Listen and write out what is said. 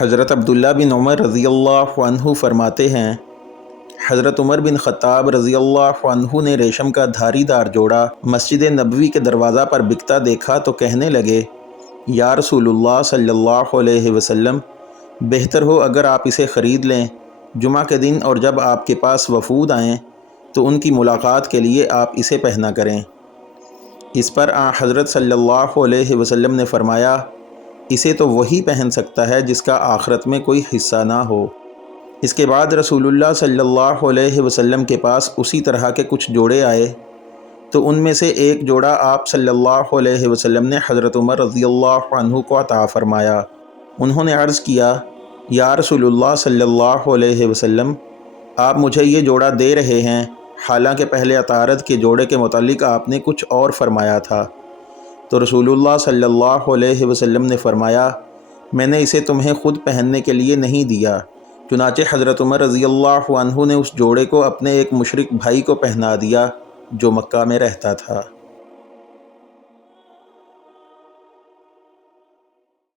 حضرت عبداللہ بن عمر رضی اللہ عنہ فرماتے ہیں، حضرت عمر بن خطاب رضی اللہ عنہ نے ریشم کا دھاری دار جوڑا مسجد نبوی کے دروازہ پر بکتا دیکھا تو کہنے لگے، یا رسول اللہ صلی اللہ علیہ وسلم، بہتر ہو اگر آپ اسے خرید لیں، جمعہ کے دن اور جب آپ کے پاس وفود آئیں تو ان کی ملاقات کے لیے آپ اسے پہنا کریں۔ اس پر حضرت صلی اللہ علیہ وسلم نے فرمایا، اسے تو وہی پہن سکتا ہے جس کا آخرت میں کوئی حصہ نہ ہو۔ اس کے بعد رسول اللہ صلی اللہ علیہ وسلم کے پاس اسی طرح کے کچھ جوڑے آئے تو ان میں سے ایک جوڑا آپ صلی اللہ علیہ وسلم نے حضرت عمر رضی اللہ عنہ کو عطا فرمایا۔ انہوں نے عرض کیا، یا رسول اللہ صلی اللہ علیہ وسلم، آپ مجھے یہ جوڑا دے رہے ہیں، حالانکہ پہلے عطارد کے جوڑے کے متعلق آپ نے کچھ اور فرمایا تھا۔ تو رسول اللہ صلی اللہ علیہ وسلم نے فرمایا، میں نے اسے تمہیں خود پہننے کے لیے نہیں دیا۔ چنانچہ حضرت عمر رضی اللہ عنہ نے اس جوڑے کو اپنے ایک مشرک بھائی کو پہنا دیا جو مکہ میں رہتا تھا۔